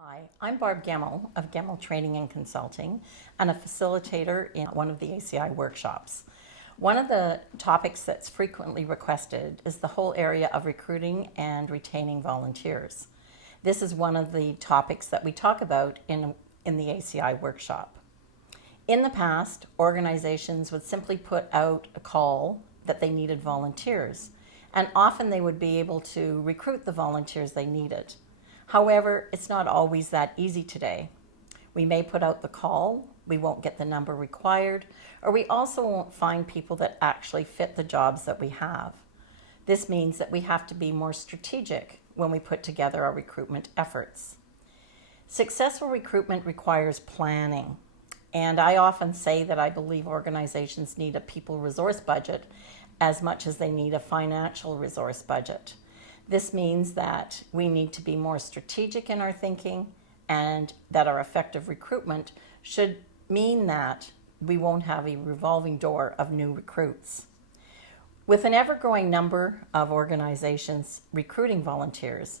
Hi, I'm Barb Gemmell of Gemmell Training and Consulting and a facilitator in one of the ACI workshops. One of the topics that's frequently requested is the whole area of recruiting and retaining volunteers. This is one of the topics that we talk about in the ACI workshop. In the past, organizations would simply put out a call that they needed volunteers, and often they would be able to recruit the volunteers they needed. However, it's not always that easy today. We may put out the call, we won't get the number required, or we also won't find people that actually fit the jobs that we have. This means that we have to be more strategic when we put together our recruitment efforts. Successful recruitment requires planning, and I often say that I believe organizations need a people resource budget as much as they need a financial resource budget. This means that we need to be more strategic in our thinking, and that our effective recruitment should mean that we won't have a revolving door of new recruits. With an ever-growing number of organizations recruiting volunteers,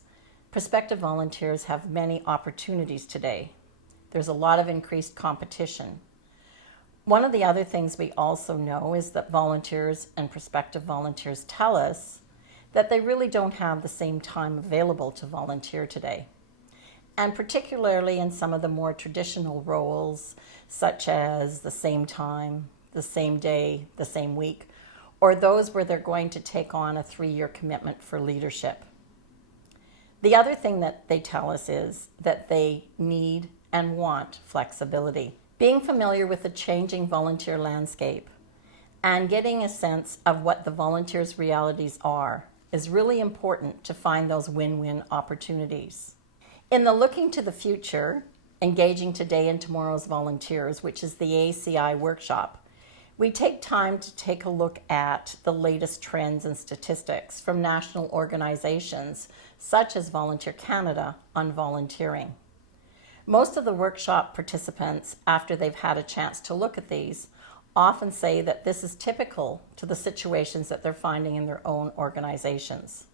prospective volunteers have many opportunities today. There's a lot of increased competition. One of the other things we also know is that volunteers and prospective volunteers tell us that they really don't have the same time available to volunteer today. And particularly in some of the more traditional roles, such as the same time, the same day, the same week, or those where they're going to take on a 3-year commitment for leadership. The other thing that they tell us is that they need and want flexibility. Being familiar with the changing volunteer landscape and getting a sense of what the volunteers' realities are is really important to find those win-win opportunities. In the Looking to the Future, Engaging Today and Tomorrow's Volunteers, which is the ACI workshop, we take time to take a look at the latest trends and statistics from national organizations such as Volunteer Canada on volunteering. Most of the workshop participants, after they've had a chance to look at these, often say that this is typical to the situations that they're finding in their own organizations.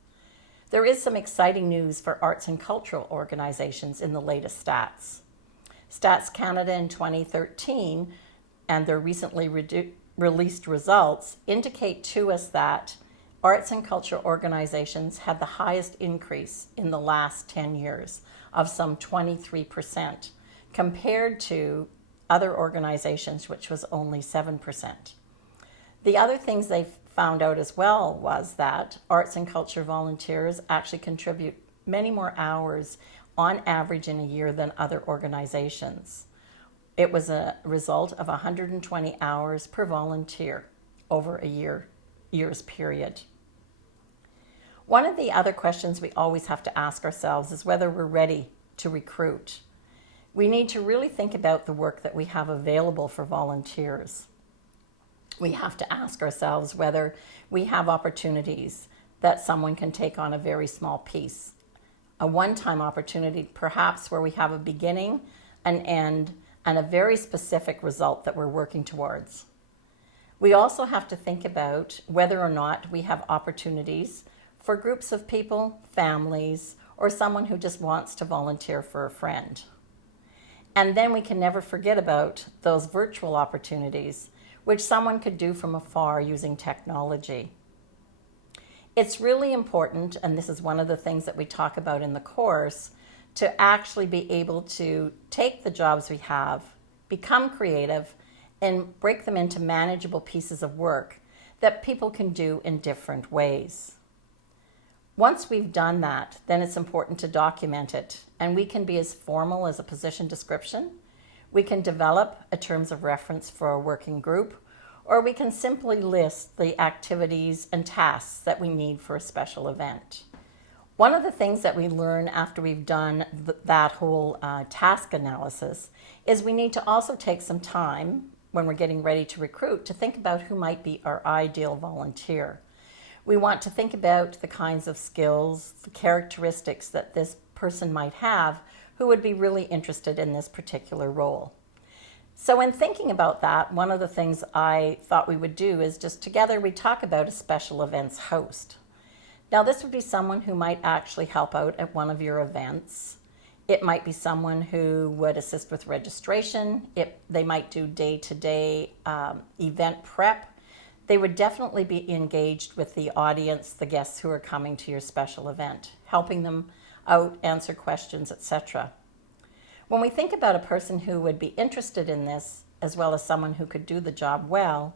There is some exciting news for arts and cultural organizations in the latest stats. Stats Canada in 2013 and their recently released results indicate to us that arts and culture organizations had the highest increase in the last 10 years of some 23% compared to other organizations, which was only 7%. The other things they found out as well was that arts and culture volunteers actually contribute many more hours on average in a year than other organizations. It was a result of 120 hours per volunteer over a year's period. One of the other questions we always have to ask ourselves is whether we're ready to recruit. We need to really think about the work that we have available for volunteers. We have to ask ourselves whether we have opportunities that someone can take on a very small piece. A one-time opportunity, perhaps, where we have a beginning, an end, and a very specific result that we're working towards. We also have to think about whether or not we have opportunities for groups of people, families, or someone who just wants to volunteer for a friend. And then we can never forget about those virtual opportunities, which someone could do from afar using technology. It's really important, and this is one of the things that we talk about in the course, to actually be able to take the jobs we have, become creative, and break them into manageable pieces of work that people can do in different ways. Once we've done that, then it's important to document it, and we can be as formal as a position description. We can develop a terms of reference for a working group, or we can simply list the activities and tasks that we need for a special event. One of the things that we learn after we've done that whole task analysis is we need to also take some time when we're getting ready to recruit to think about who might be our ideal volunteer. We want to think about the kinds of skills, the characteristics that this person might have who would be really interested in this particular role. So in thinking about that, one of the things I thought we would do is just together we talk about a special events host. Now this would be someone who might actually help out at one of your events It might be someone who would assist with registration. They might do day-to-day event prep. They would definitely be engaged with the audience, the guests who are coming to your special event, helping them out, answer questions, etc. When we think about a person who would be interested in this, as well as someone who could do the job well,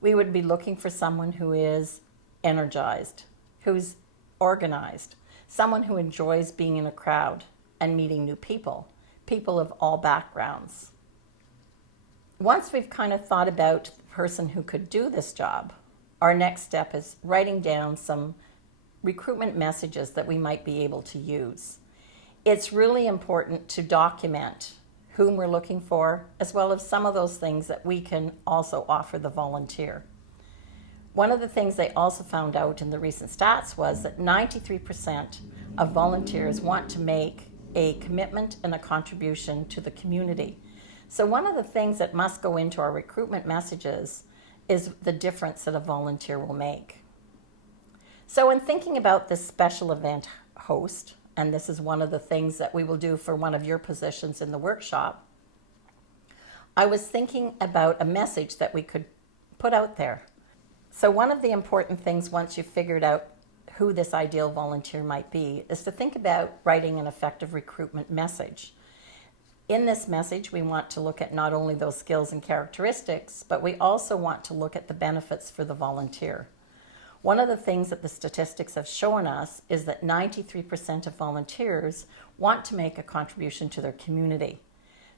we would be looking for someone who is energized, who's organized, someone who enjoys being in a crowd and meeting new people, people of all backgrounds. Once we've kind of thought about the person who could do this job, our next step is writing down some recruitment messages that we might be able to use. It's really important to document whom we're looking for, as well as some of those things that we can also offer the volunteer. One of the things they also found out in the recent stats was that 93% of volunteers want to make a commitment and a contribution to the community. So one of the things that must go into our recruitment messages is the difference that a volunteer will make. So in thinking about this special event host, and this is one of the things that we will do for one of your positions in the workshop, I was thinking about a message that we could put out there. So one of the important things, once you've figured out who this ideal volunteer might be, is to think about writing an effective recruitment message. In this message, we want to look at not only those skills and characteristics, but we also want to look at the benefits for the volunteer. One of the things that the statistics have shown us is that 93% of volunteers want to make a contribution to their community.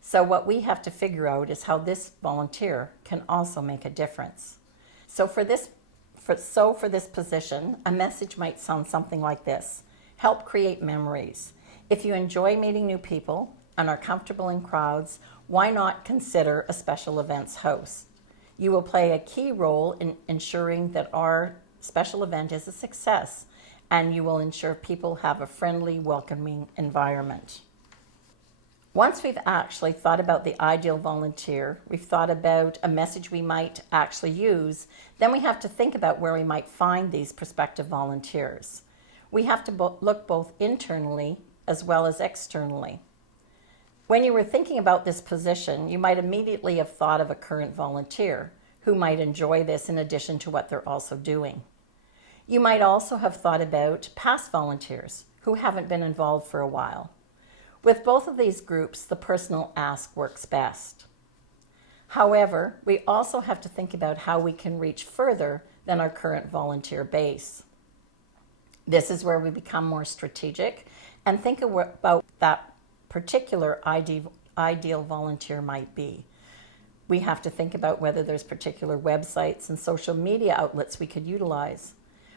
So what we have to figure out is how this volunteer can also make a difference. So for this position, a message might sound something like this: help create memories. If you enjoy meeting new people and are comfortable in crowds, why not consider a special events host? You will play a key role in ensuring that our special event is a success, and you will ensure people have a friendly, welcoming environment. Once we've actually thought about the ideal volunteer, we've thought about a message we might actually use, then we have to think about where we might find these prospective volunteers. We have to look both internally as well as externally. When you were thinking about this position, you might immediately have thought of a current volunteer who might enjoy this in addition to what they're also doing. You might also have thought about past volunteers who haven't been involved for a while. With both of these groups, the personal ask works best. However, we also have to think about how we can reach further than our current volunteer base. This is where we become more strategic and think about that particular ideal volunteer might be. We have to think about whether there's particular websites and social media outlets we could utilize.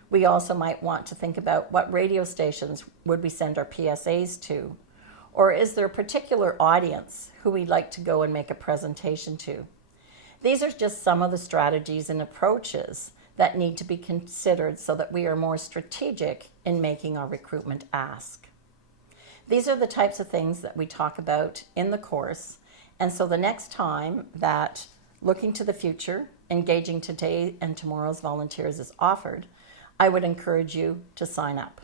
We also might want to think about what radio stations would we send our PSAs to. Or is there a particular audience who we'd like to go and make a presentation to? These are just some of the strategies and approaches that need to be considered so that we are more strategic in making our recruitment ask. These are the types of things that we talk about in the course, and so the next time that looking to the future, engaging today and tomorrow's volunteers is offered, I would encourage you to sign up.